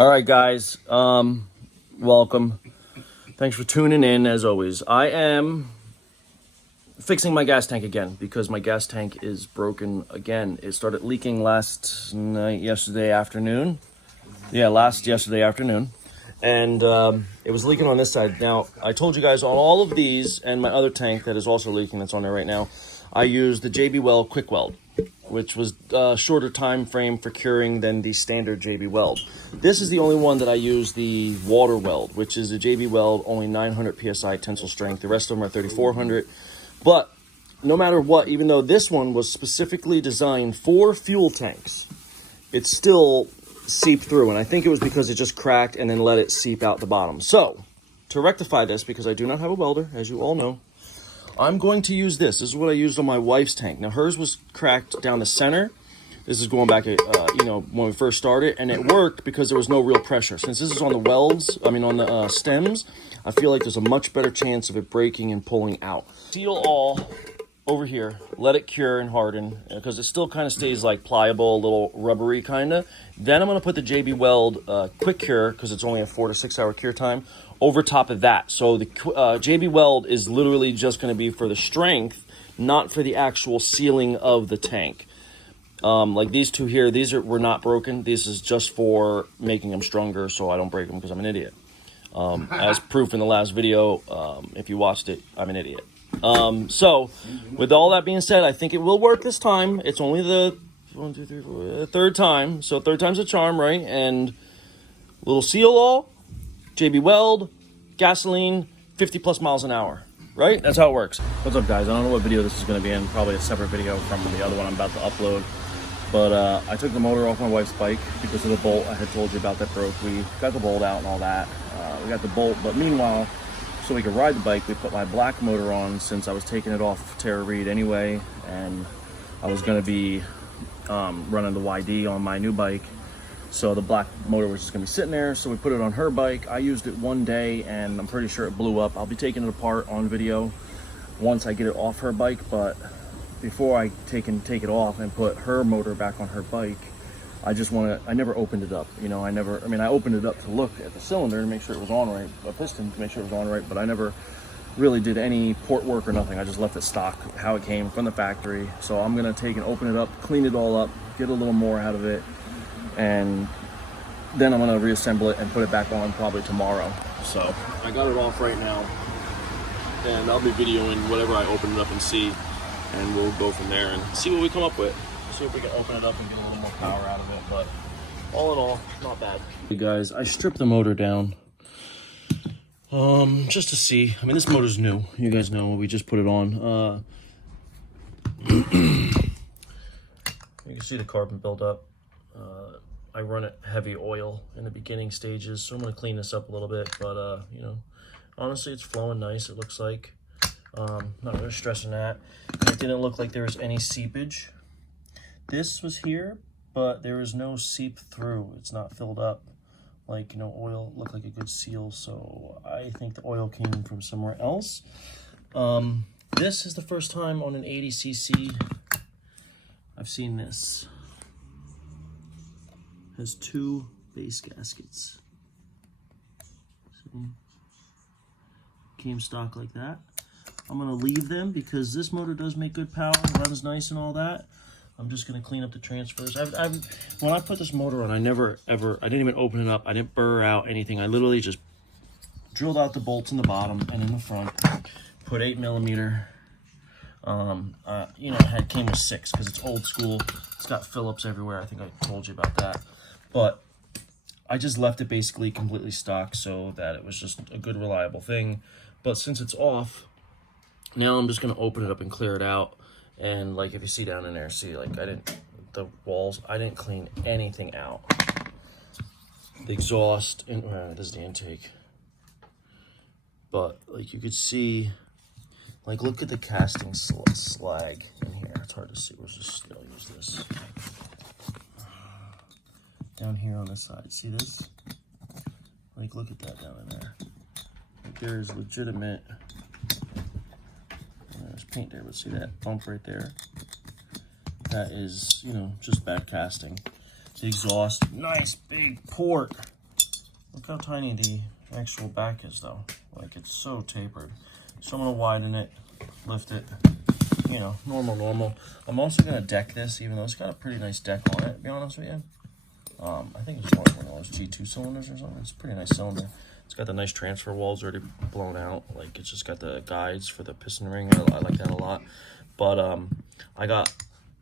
All right, guys. Welcome. Thanks for tuning in, as always. I am fixing my gas tank again because my gas tank is broken again. It started leaking yesterday afternoon. Yesterday afternoon. And it was leaking on this side. Now, I told you guys on all of these and my other tank that is also leaking that's on there right now, I used the JB Weld Quick Weld, which was a shorter time frame for curing than the standard JB Weld. This is the only one that I use the water weld, which is a JB Weld, only 900 PSI tensile strength. The rest of them are 3,400. But no matter what, even though this one was specifically designed for fuel tanks, it still seeped through. And I think it was because it just cracked and then let it seep out the bottom. So, to rectify this, because I do not have a welder, as you all know, I'm going to use this. This is what I used on my wife's tank. Now, hers was cracked down the center. This is going back, when we first started, and it worked because there was no real pressure. Since this is on the welds, on the stems, I feel like there's a much better chance of it breaking and pulling out. Seal all over here. Let it cure and harden because it still kind of stays like pliable, a little rubbery kind of. Then I'm going to put the JB Weld Quick Cure, because it's only a 4 to 6 hour cure time, over top of that. So the JB Weld is literally just going to be for the strength, not for the actual sealing of the tank. Like these two here, were not broken. This is just for making them stronger so I don't break them because I'm an idiot. As proof in the last video, if you watched it, I'm an idiot. So with all that being said, I think it will work this time. It's only the third time. So third time's a charm, right? And little seal all, JB Weld, gasoline, 50 plus miles an hour, right? That's how it works. What's up, guys? I don't know what video this is going to be in. Probably a separate video from the other one I'm about to upload. But I took the motor off my wife's bike because of the bolt I had told you about that broke. We got the bolt out and all that. We got the bolt, but meanwhile, so we could ride the bike, we put my black motor on since I was taking it off Tara Reid anyway, and I was going to be running the YD on my new bike. So the black motor was just going to be sitting there, so we put it on her bike. I used it one day, and I'm pretty sure it blew up. I'll be taking it apart on video once I get it off her bike, but before I take it off and put her motor back on her bike, I never opened it up. I opened it up to look at the cylinder to make sure it was on right, a piston to make sure it was on right, but I never really did any port work or nothing. I just left it stock, how it came from the factory. So I'm going to take and open it up, clean it all up, get a little more out of it, and then I'm going to reassemble it and put it back on probably tomorrow. So I got it off right now, and I'll be videoing whatever I open it up and see, and we'll go from there and see what we come up with. See if we can open it up and get a little more power out of it, but all in all, not bad. Hey guys, I stripped the motor down just to see. This motor's new. You guys know, we just put it on. You can see the carbon buildup. I run it heavy oil in the beginning stages, so I'm going to clean this up a little bit, but honestly, it's flowing nice, it looks like. Not really stressing that. It didn't look like there was any seepage. This was here, but there is no seep through. It's not filled up. Oil looked like a good seal, so I think the oil came from somewhere else. This is the first time on an 80cc I've seen this. It has 2 base gaskets. See? Came stock like that. I'm going to leave them because this motor does make good power, runs nice and all that. I'm just going to clean up the transfers. When I put this motor on, I didn't even open it up. I didn't burr out anything. I literally just drilled out the bolts in the bottom and in the front. Put 8mm. It came with 6 because it's old school. It's got Phillips everywhere. I think I told you about that. But I just left it basically completely stock so that it was just a good, reliable thing. But since it's off, now I'm just going to open it up and clear it out. And if you see down in there, see, the walls, I didn't clean anything out. The exhaust, and this is the intake. But you could see, look at the casting slag in here. It's hard to see. We'll just use this. Down here on this side, see this? Look at that down in there. There's legitimate. There's paint there, but see that bump right there? That is, just bad casting. The exhaust, nice big port. Look how tiny the actual back is though. Like it's so tapered. So I'm gonna widen it, lift it, you know, normal. I'm also gonna deck this, even though it's got a pretty nice deck on it, to be honest with you. I think it's like one of those G2 cylinders or something. It's a pretty nice cylinder. It's got the nice transfer walls already blown out. Like it's just got the guides for the piston ring. I like that a lot. But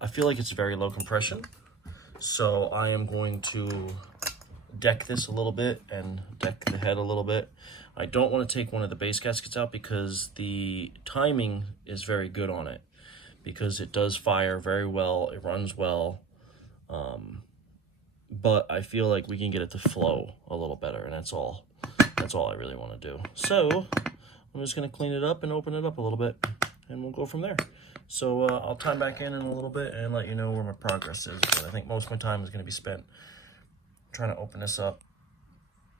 I feel like it's very low compression. So I am going to deck this a little bit and deck the head a little bit. I don't want to take one of the base gaskets out because the timing is very good on it, because it does fire very well, it runs well, but I feel like we can get it to flow a little better, and that's all I really want to do. So I'm just going to clean it up and open it up a little bit, and we'll go from there. So I'll time back in a little bit and let you know where my progress is. But I think most of my time is going to be spent trying to open this up,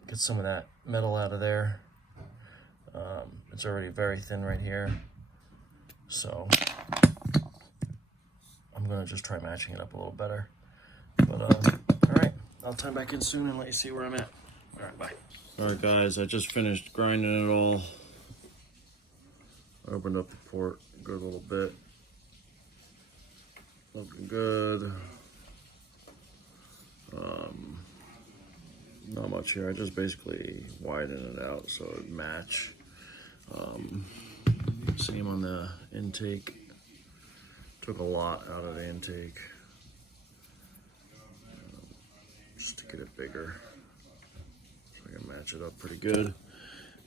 get some of that metal out of there. It's already very thin right here, so I'm going to just try matching it up a little better. But all right, I'll time back in soon and let you see where I'm at. All right, bye. All right, guys, I just finished grinding it all. I opened up the port a good little bit. Looking good. Not much here. I just basically widened it out so it would match. Same on the intake. Took a lot out of the intake just to get it bigger, so I can match it up pretty good.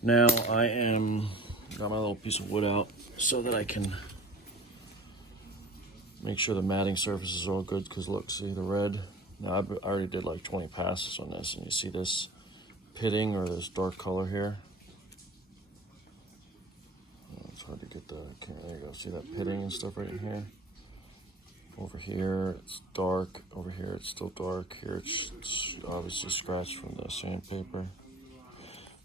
Now I got my little piece of wood out so that I can make sure the matting surface is all good, because look, see the red? Now I already did like 20 passes on this, and you see this pitting or this dark color here? It's hard to get the camera. There you go. See that pitting and stuff right in here? Over here it's dark. Over here it's still dark. Here it's obviously scratched from the sandpaper.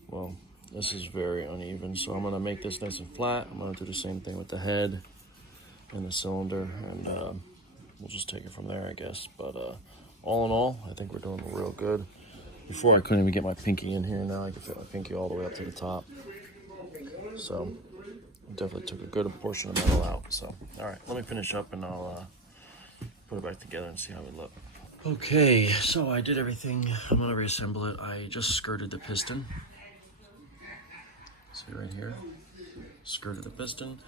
Well, this is very uneven, so I'm going to make this nice and flat. I'm going to do the same thing with the head and the cylinder, and we'll just take it from there, I guess. But all in all, I think we're doing real good. Before I couldn't even get my pinky in here. Now I can fit my pinky all the way up to the top. So definitely took a good portion of metal out. So all right, let me finish up and I'll put it back together and see how it looks. Okay, so I did everything. I'm gonna reassemble it. I just skirted the piston. See right here, skirted the piston.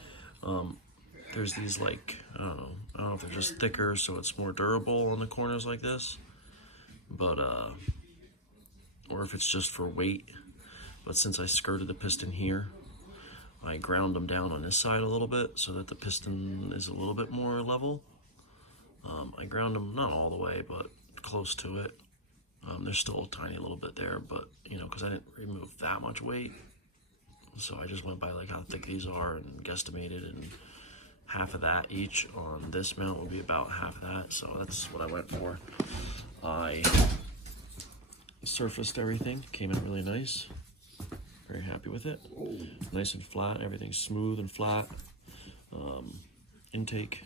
There's these, like, I don't know if they're just thicker so it's more durable on the corners like this, but or if it's just for weight. But since I skirted the piston here, I ground them down on this side a little bit so that the piston is a little bit more level. I ground them not all the way, but close to it. There's still a tiny little bit there, but you know, because I didn't remove that much weight, so I just went by like how thick these are and guesstimated, and half of that each on this mount will be about half of that, so that's what I went for. I surfaced everything, came in really nice. Very happy with it. Nice and flat, everything's smooth and flat. Intake,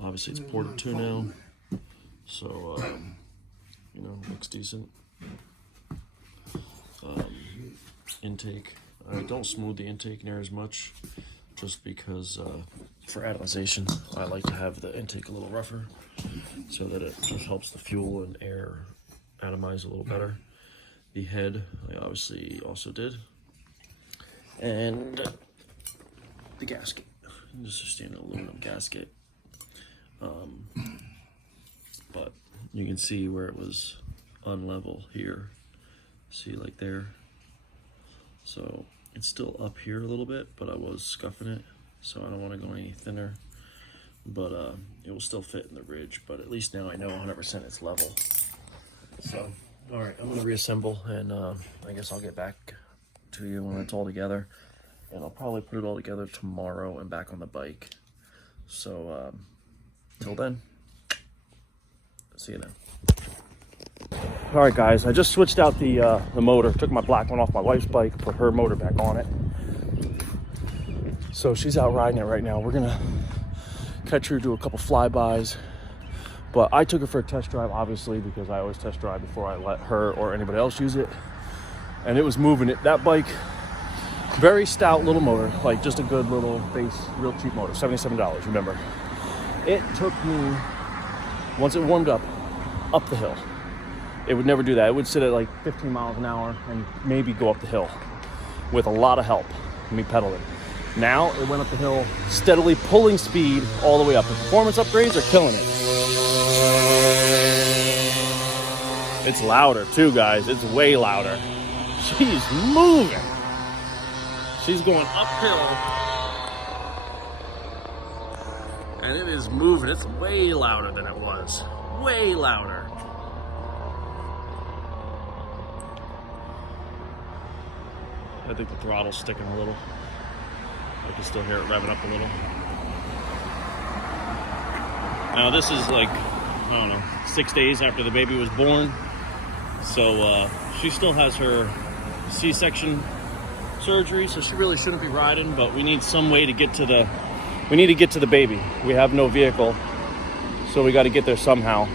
obviously it's ported too now, so you know, looks decent. Intake, I don't smooth the intake near as much, just because for atomization I like to have the intake a little rougher so that it just helps the fuel and air atomize a little better. The head I obviously also did, and the gasket, this is just an aluminum gasket, but you can see where it was unlevel here, see like there, so it's still up here a little bit, but I was scuffing it, so I don't want to go any thinner, but it will still fit in the ridge, but at least now I know 100% it's level. So all right, I'm going to reassemble, and I guess I'll get back to you when it's all together, and I'll probably put it all together tomorrow and back on the bike. So till then, see you then. All right, guys, I just switched out the motor, took my black one off my wife's bike, put her motor back on it. So she's out riding it right now. We're gonna catch her, do a couple flybys, But I took her for a test drive, obviously, because I always test drive before I let her or anybody else use it. And it was moving it. That bike, very stout little motor, like just a good little base, real cheap motor, $77, remember. It took me, once it warmed up the hill. It would never do that. It would sit at like 15 miles an hour and maybe go up the hill with a lot of help, me pedaling. Now it went up the hill, steadily pulling speed all the way up. The performance upgrades are killing it. It's louder too, guys. It's way louder. She's moving. She's going uphill. And it is moving. It's way louder than it was. Way louder. I think the throttle's sticking a little. I can still hear it revving up a little. Now this is like, I don't know, 6 days after the baby was born. So she still has her C-section surgery, so she really shouldn't be riding, but we need some way to get to the, baby. We have no vehicle, so we got to get there somehow.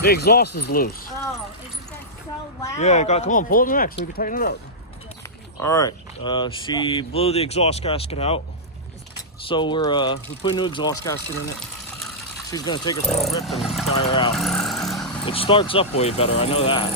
The exhaust is loose. Oh, isn't that so loud? Yeah, come on, pull it next so we can tighten it up. All right, she blew the exhaust gasket out. So we're putting new exhaust gasket in it. She's gonna take it for a rip and try her out. It starts up way better, I know that.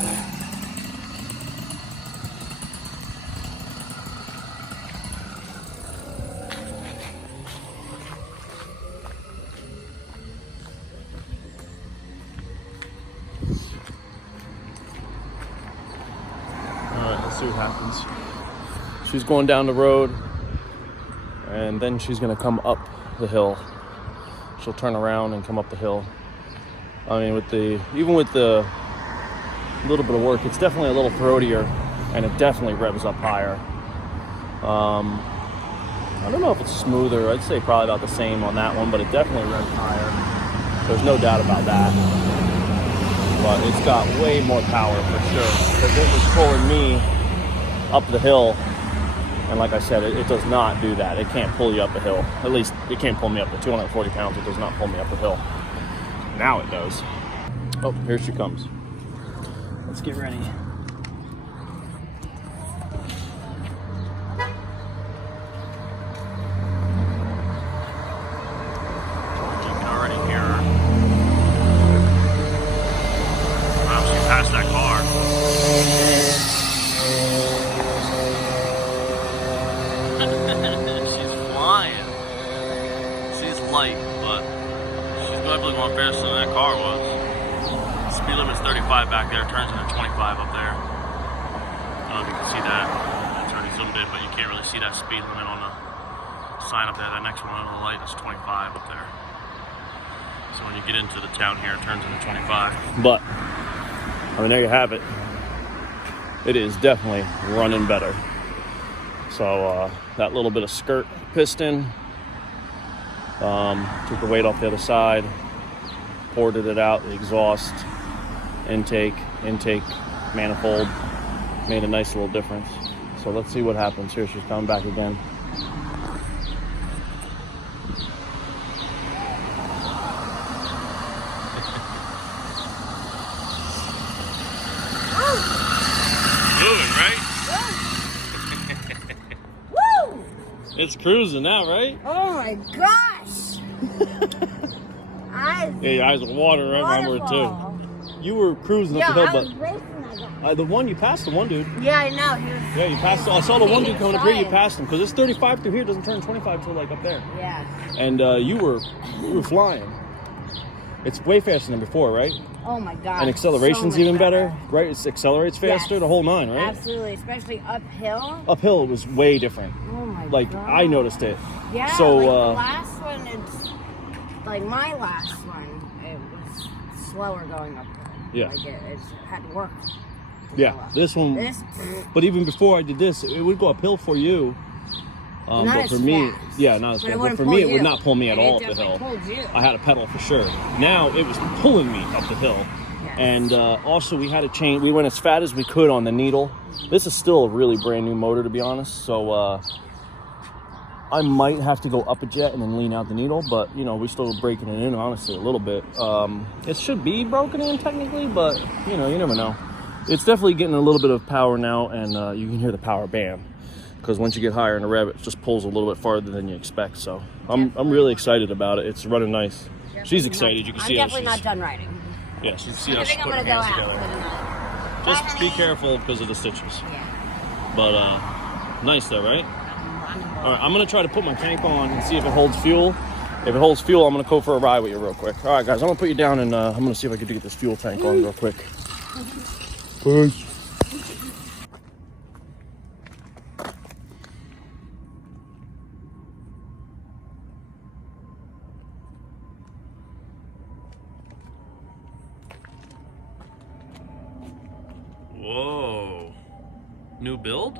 All right, let's see what happens. She's going down the road, and then she's gonna come up the hill. She'll turn around and come up the hill. I mean, even with the little bit of work, it's definitely a little throatier, and it definitely revs up higher. I don't know if it's smoother. I'd say probably about the same on that one, but it definitely revs higher. There's no doubt about that. But it's got way more power for sure, because it was pulling me up the hill. And like I said, it does not do that. It can't pull you up the hill. At least it can't pull me up to 240 pounds. It does not pull me up the hill. Now it does. Oh, here she comes. Let's get ready. You can already hear her. Wow, she passed that car. She's flying. She's light, but she's definitely going faster than that car was. Speed limit's 35 back there, turns into 25 up there. I don't know if you can see that. It's already zoomed in, but you can't really see that speed limit on the sign up there. That next one on the light is 25 up there. So when you get into the town here, it turns into 25. But, I mean, there you have it. It is definitely running better. So that little bit of skirt piston, took the weight off the other side, ported it out, the exhaust, intake, manifold, made a nice little difference. So let's see what happens here. She's coming back again. Moving, right? Woo! It's cruising now, right? Oh my gosh! Yeah, your eyes are watering right over it too. You were cruising up the hill, I but was racing that guy. the one you passed the one dude. Yeah, I know. He was, Yeah, you passed. I saw the one dude coming up here. You passed him because it's 35 through here. Doesn't turn 25 till like up there. yeah. And you were flying. It's way faster than before, right? Oh my god. And acceleration's so even much better, right? It accelerates faster, Yes. the whole nine, right? Absolutely, especially uphill. Uphill, it was way different. Oh my Like god. I noticed it. Yeah. So like the last one, it's like my last one. It was slower going uphill. Yeah. Like it had to work. to yeah, go up. this one. This. But even before I did this, it would go uphill for you. Not But as for me, fast. yeah, not as But it fast. But wouldn't for pull me, it would you. not pull me at And all it up the hill. definitely pulled you. I had a pedal for sure. Now it was pulling me up the hill, Yeah. And also we had to change, we went as fat as we could on the needle. This is still a really brand new motor, to be honest. So I might have to go up a jet and then lean out the needle, but you know, we're still breaking it in, honestly, a little bit. It should be broken in technically, but you know, you never know. It's definitely getting a little bit of power now, and you can hear the power bam. Because once you get higher in the rev, it just pulls a little bit farther than you expect. So I'm really excited about it. It's running nice. She's excited. You can see I'm how definitely not done riding. Yeah, so you can see how I she's think I'm putting gonna her go hands out. together. Just be careful because of the stitches. Yeah. But nice though, right? All right, I'm gonna try to put my tank on and see if it holds fuel. If it holds fuel, I'm gonna go for a ride with you real quick. All right, guys, I'm gonna put you down and I'm gonna see if I can get this fuel tank on real quick. Peace. Whoa. New build?